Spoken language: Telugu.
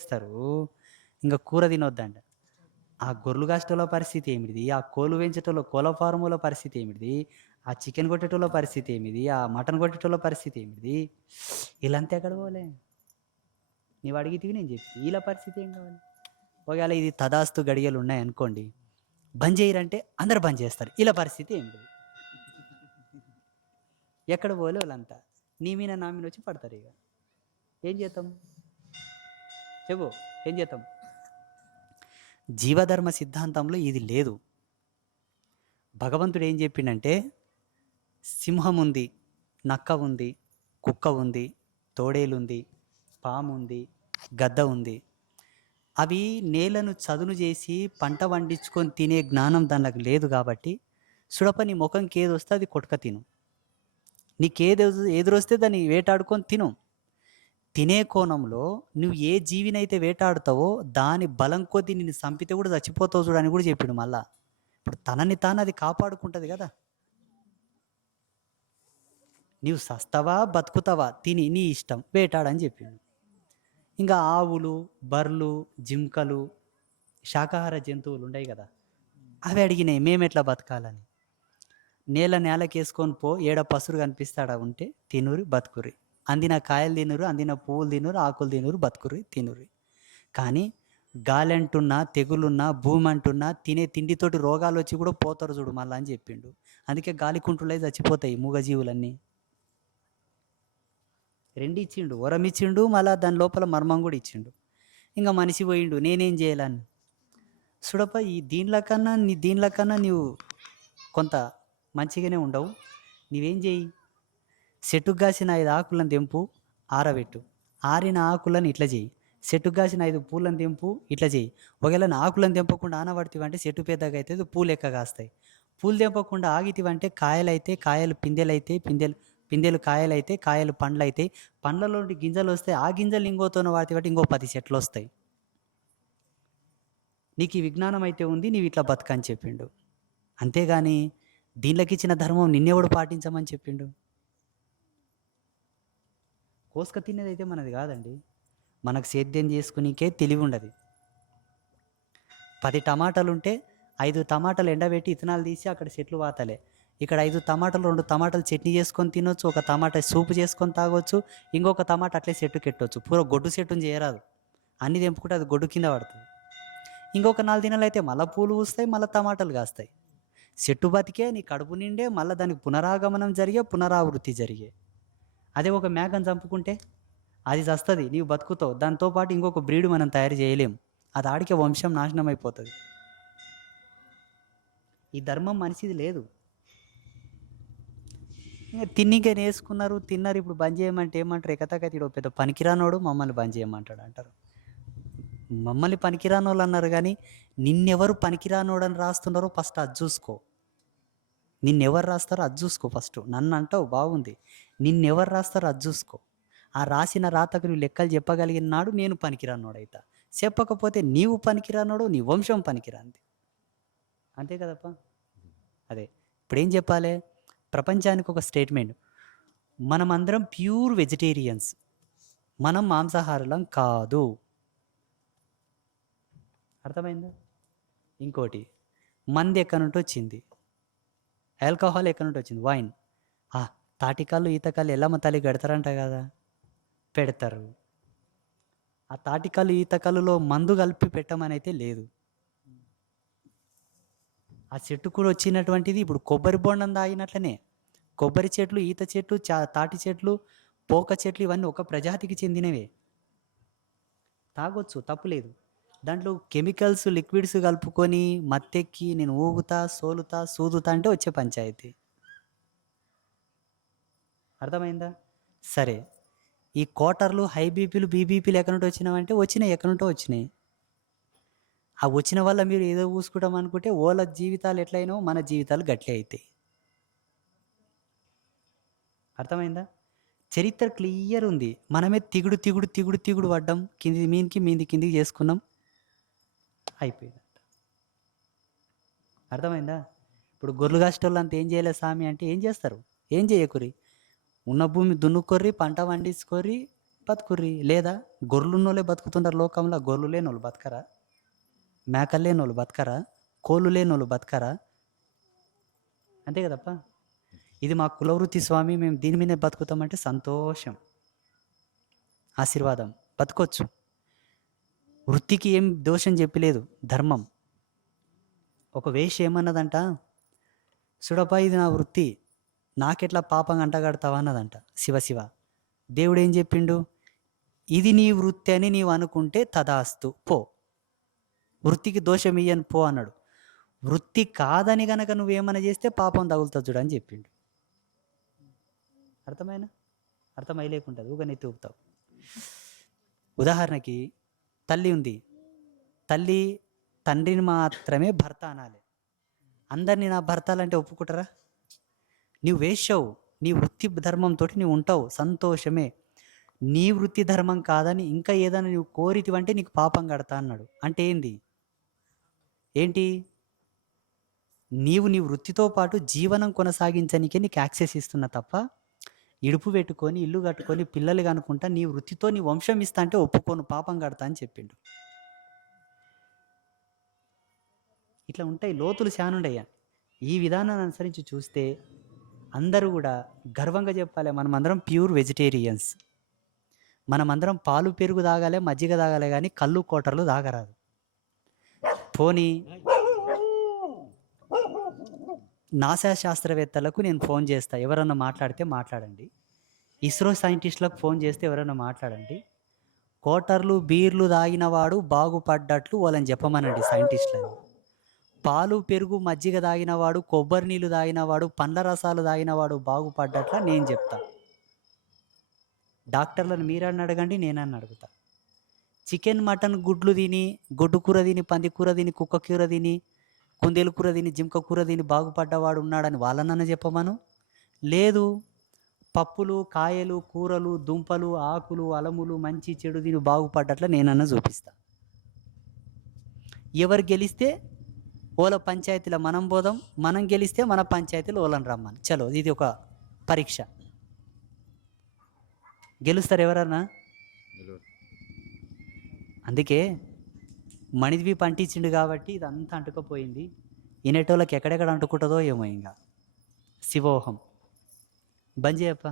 ఇస్తారు, ఇంకా కూర తినొద్దంట. ఆ గొర్రెలు కాసేటోళ్ళ పరిస్థితి ఏమిటిది? ఆ కోళ్ళు పెంచేటోళ్ళ కోళ్ళ ఫార్ముల పరిస్థితి ఏమిటిది? ఆ చికెన్ కొట్టేటోళ్ళ పరిస్థితి ఏమిది? ఆ మటన్ కొట్టేటోళ్ళ పరిస్థితి ఏమిటిది? వీళ్ళంతా ఎక్కడ పోలే? నీవు అడిగితివి నేను చెప్తి. వీళ్ళ పరిస్థితి ఏం కావాలి? ఒకవేళ ఇది తదాస్తు గడియలు ఉన్నాయనుకోండి, బంద్ చేయరంటే అందరు బంద్ చేస్తారు. వీళ్ళ పరిస్థితి ఏమిటి? ఎక్కడ పోలే వాళ్ళంతా నీ మీద నా మీద వచ్చి పడతారు. ఇక ఏం చేద్దాం చెప్పు, ఏం చేద్దాం? జీవధర్మ సిద్ధాంతంలో ఇది లేదు. భగవంతుడు ఏం చెప్పిండంటే, సింహం ఉంది, నక్క ఉంది, కుక్క ఉంది, తోడేలుంది, పాము ఉంది, గద్ద ఉంది. అవి నేలను చదును చేసి పంట పండించుకొని తినే జ్ఞానం దానికి లేదు కాబట్టి, సుడప నీ ముఖంకి ఏది వస్తే అది కొట్టుక తిను. నీకేది ఎదురొస్తే దాన్ని వేటాడుకొని తిను. తినే కోణంలో నువ్వు ఏ జీవినైతే వేటాడుతావో దాని బలం కొద్దీ నిన్ను చంపితే కూడా చచ్చిపోతావు చూడని కూడా చెప్పిండు. మళ్ళా ఇప్పుడు తనని తాను అది కాపాడుకుంటుంది కదా. నీవు సస్తావా బతుకుతావా తిని నీ ఇష్టం, వేటాడని చెప్పిండు. ఇంకా ఆవులు, బర్రెలు, జింకలు, శాకాహార జంతువులు ఉన్నాయి కదా, అవి అడిగినాయి మేమెట్లా బతకాలని. నేలకేసుకొని పో, ఏడ పసురు కనిపిస్తాడా ఉంటే తినురి బతుకురి, అందిన కాయలు తినురు, అందిన పువ్వులు తినురు, ఆకులు తినురు, బతుకురి తినురి. కానీ గాలి అంటున్నా, తెగులున్నా, భూమి అంటున్నా తినే తిండితోటి రోగాలు వచ్చి కూడా పోతారు చూడు మళ్ళా అని చెప్పిండు. అందుకే గాలి కుంటులై చచ్చిపోతాయి మూగజీవులన్నీ. రెండు ఇచ్చిండు, వరం ఇచ్చిండు, మళ్ళీ దాని లోపల మర్మం కూడా ఇచ్చిండు. ఇంకా మనిషి పోయిండు, నేనేం చేయాలని. చూడప్ప ఈ దీనిలో కన్నా నీవు కొంత మంచిగానే ఉండవు. నీవేం చేయి, చెట్టుకు కాసిన 5 ఆకులను తెంపు, ఆరబెట్టు. ఆరిన ఆకులను ఇట్లా చేయి. చెట్టుకు కాసిన 5 పూలను తెంపు, ఇట్లా చేయి. ఒకవేళ ఆకులను తెంపకుండా ఆనబడితివంటే చెట్టు పెద్దగా అవుతుంది, పూలు ఎక్క కాస్తాయి. పూలు తెంపకుండా ఆగితివంటే కాయలు అయితే కాయలు పిందెలు అయితే, పిందెలు కాయలు అయితే, కాయలు పండ్లు అయితే, పండ్లలోంటి గింజలు వస్తాయి. ఆ గింజలు ఇంకోతోన వాటి ఇంకో 10 చెట్లు వస్తాయి. నీకు ఈ విజ్ఞానం అయితే ఉంది, నీవు ఇట్లా బతకని చెప్పిండు. అంతేగాని దీనిలోకి ఇచ్చిన ధర్మం నిన్నెవడు పాటించమని చెప్పిండు? కోసుక తినేది అయితే మనది కాదండి. మనకు సేద్యం చేసుకునికే తెలివి ఉండదు. 10 టమాటాలు ఉంటే 5 టమాటాలు ఎండబెట్టి ఇత్తనాలు తీసి అక్కడ చెట్లు వాతలే. ఇక్కడ 5 టమాటాలు 2 టమాటాలు చట్నీ చేసుకొని తినొచ్చు, ఒక టమాటా సూపు చేసుకొని తాగొచ్చు, ఇంకొక టమాటా అట్లే చెట్టు కెట్టవచ్చు. పూర గొడ్డు చెట్టుని చేయరాదు. అన్ని తెంపుకుంటే అది గొడ్డు కింద పడుతుంది. ఇంకొక 4 దినాలు అయితే మళ్ళీ పూలు పూస్తాయి, మళ్ళీ టమాటాలు కాస్తాయి. చెట్టు బతికే, నీ కడుపు నిండే, మళ్ళీ దానికి పునరాగమనం జరిగే, పునరావృత్తి జరిగే. అదే ఒక మేకను చంపుకుంటే అది చస్తుంది, నీవు బతుకుతావు. దాంతోపాటు ఇంకొక బ్రీడ్ మనం తయారు చేయలేం. అది ఆడికే వంశం నాశనం అయిపోతుంది. ఈ ధర్మం మనిషిది లేదు. ఇంకా తిన్నికే నేసుకున్నారు, తిన్నారు. ఇప్పుడు బంద్ చేయమంటే ఏమంటారు? ఎకతకతి ఇడు పెద్ద పనికిరానోడు మమ్మల్ని బంద్ చేయమంటాడు అంటారు. మమ్మల్ని పనికిరానోళ్ళు అన్నారు, కానీ నిన్నెవరు పనికిరానోడని రాస్తున్నారో ఫస్ట్ అది చూసుకో. నిన్నెవరు రాస్తారో అది చూసుకో ఫస్ట్. నన్ను అంటావు బాగుంది, నిన్నెవరు రాస్తారో అది చూసుకో. ఆ రాసిన రాతకు నువ్వు లెక్కలు చెప్పగలిగిన నాడు నేను పనికిరానోడైతా. చెప్పకపోతే నీవు పనికిరానోడు, నీ వంశం పనికిరాంది. అంతే కదప్ప. అదే ఇప్పుడు ఏం చెప్పాలి? ప్రపంచానికి ఒక స్టేట్మెంట్, మనమందరం ప్యూర్ వెజిటేరియన్స్, మనం మాంసాహారులం కాదు. అర్థమైందా? ఇంకోటి, మంది ఎక్కడి నుండి వచ్చింది, ఆల్కహాల్ ఎక్కడి నుండి వచ్చింది, వైన్. తాటికాళ్ళు ఈతకాళ్ళు ఎల్లమ్మ తల్లి పెడతారంట కదా, పెడతారు. ఆ తాటికాళ్ళు ఈతకాళ్ళులో మందు కలిపి పెట్టమని అయితే లేదు. ఆ చెట్టు కూడా వచ్చినటువంటిది ఇప్పుడు కొబ్బరి బొండం తాగినట్లనే. కొబ్బరి చెట్లు, ఈత చెట్లు, తాటి చెట్లు, పోక చెట్లు ఇవన్నీ ఒక ప్రజాతికి చెందినవే. తాగొచ్చు, తప్పులేదు. దాంట్లో కెమికల్స్, లిక్విడ్స్ కలుపుకొని మత్తెక్కి నేను ఊగుతా, సోలుతా, సూదుతా అంటే వచ్చే పంచాయతీ. అర్థమైందా? సరే, ఈ కోటర్లు, హై బీపీలు, బీబీపీలు ఎక్కడి నుండి వచ్చినావంటే వచ్చినాయి, ఎక్కడి నుంటో వచ్చినాయి. ఆ వచ్చిన వల్ల మీరు ఏదో చూసుకుంటాం అనుకుంటే వాళ్ళ జీవితాలు ఎట్లయినో మన జీవితాలు గట్లే అవుతాయి. అర్థమైందా? చరిత్ర క్లియర్ ఉంది. మనమే తిగుడు తిగుడు తిగుడు తిగుడు పడ్డాం, కింది మీంది కిందికి చేసుకున్నాం, అయిపోయింది. అర్థమైందా? ఇప్పుడు గొర్రెలు కాసేటోళ్ళు అంతా ఏం చేయలేదు స్వామి అంటే ఏం చేస్తారు? ఏం చేయకురి, ఉన్న భూమి దున్నుకొర్రి, పంట పండించుకొర్రి, బతుకుర్రి. లేదా గొర్రెలున్నోళ్ళే బతుకుతున్నారు లోకంలో. గొర్రెలు లేనోళ్ళు బతకరా? మేకలు లేనోళ్ళు బతకరా? కోళ్ళు లేనోళ్ళు బతకరా? అంతే కదప్పా! ఇది మా కులవృత్తి స్వామి, మేము దీని మీదే బతుకుతామంటే సంతోషం, ఆశీర్వాదం, బతకొచ్చు. వృత్తికి ఏం దోషం చెప్పలేదు, ధర్మం. ఒక వేశ్య ఏమన్నదంట, చూడప్పా ఇది నా వృత్తి, నాకెట్లా పాపం అంటగడతావా అన్నదంట. శివ దేవుడు ఏం చెప్పిండు, ఇది నీ వృత్తి అని నీవు అనుకుంటే తదాస్తు, పో, వృత్తికి దోషం ఇయ్యను పో అన్నాడు. వృత్తి కాదని గనక నువ్వేమైనా చేస్తే పాపం తగులుతుంది చూడు అని చెప్పిండు. అర్థమైలేకుంటుంది, ఊగా నెత్తి ఊపుతావు. ఉదాహరణకి తల్లి ఉంది, తల్లి తండ్రిని మాత్రమే భర్త అనాలి. అందరినీ నా భర్తలంటే ఒప్పుకుంటారా? నీవు వేశ్యవు, నీ వృత్తి ధర్మంతో నీవు ఉంటావు, సంతోషమే. నీ వృత్తి ధర్మం కాదని ఇంకా ఏదైనా నువ్వు కోరితివంటే నీకు పాపం కడతా అన్నాడు. అంటే ఏంటి? నీవు నీ వృత్తితో పాటు జీవనం కొనసాగించనికే నీకు యాక్సెస్ ఇస్తున్నా తప్ప, ఇడుపు పెట్టుకొని ఇల్లు కట్టుకొని పిల్లలు కనుకుంటా నీ వృత్తితో నీ వంశం ఇస్తా అంటే ఒప్పుకోను, పాపం కడతా అని చెప్పిండు. ఇట్లా ఉంటాయి, లోతులు శానుండయ్యా. ఈ విధానాన్ని అనుసరించి చూస్తే అందరూ కూడా గర్వంగా చెప్పాలి, మనమందరం ప్యూర్ వెజిటేరియన్స్. మనమందరం పాలు పెరుగు తాగాలి, మజ్జిగ తాగాలి, కానీ కళ్ళు కోటర్లు తాగరాదు. పోనీ నాసా శాస్త్రవేత్తలకు నేను ఫోన్ చేస్తా, ఎవరన్నా మాట్లాడితే మాట్లాడండి. ఇస్రో సైంటిస్టులకు ఫోన్ చేస్తే ఎవరైనా మాట్లాడండి. కోటర్లు బీర్లు తాగినవాడు బాగుపడ్డట్లు వాళ్ళని చెప్పమనండి సైంటిస్టులని. పాలు పెరుగు మజ్జిగ తాగినవాడు, కొబ్బరి నీళ్ళు తాగినవాడు, పండ్ల రసాలు తాగినవాడు బాగుపడ్డట్ల నేను చెప్తా. డాక్టర్లను మీరని అడగండి, నేనని అడుగుతా. చికెన్ మటన్ గుడ్లు తిని, గొడ్డు కూర తిని, పంది కూర తిని, కుక్క కూర తిని, కుందేలు కూర తిని, జింక కూర తిని బాగుపడ్డవాడు ఉన్నాడని వాళ్ళనన్నా చెప్పమను. లేదు, పప్పులు కాయలు కూరలు దుంపలు ఆకులు అలములు మంచి చెడు తిని బాగుపడ్డట్ల నేనన్నా చూపిస్తా. ఎవరు గెలిస్తే ఓల పంచాయతీలో మనం పోదాం, మనం గెలిస్తే మన పంచాయతీలో ఓలను రమ్మని. చలో, ఇది ఒక పరీక్ష. గెలుస్తారు ఎవరన్నా? అందుకే మణిద్వీప్ అంటించిండు కాబట్టి ఇదంతా అంటుకపోయింది. వినేటోళ్ళకి ఎక్కడెక్కడ అంటుకుంటుందో ఏమో. ఇంకా శివోహం బంద్ చేయప్ప.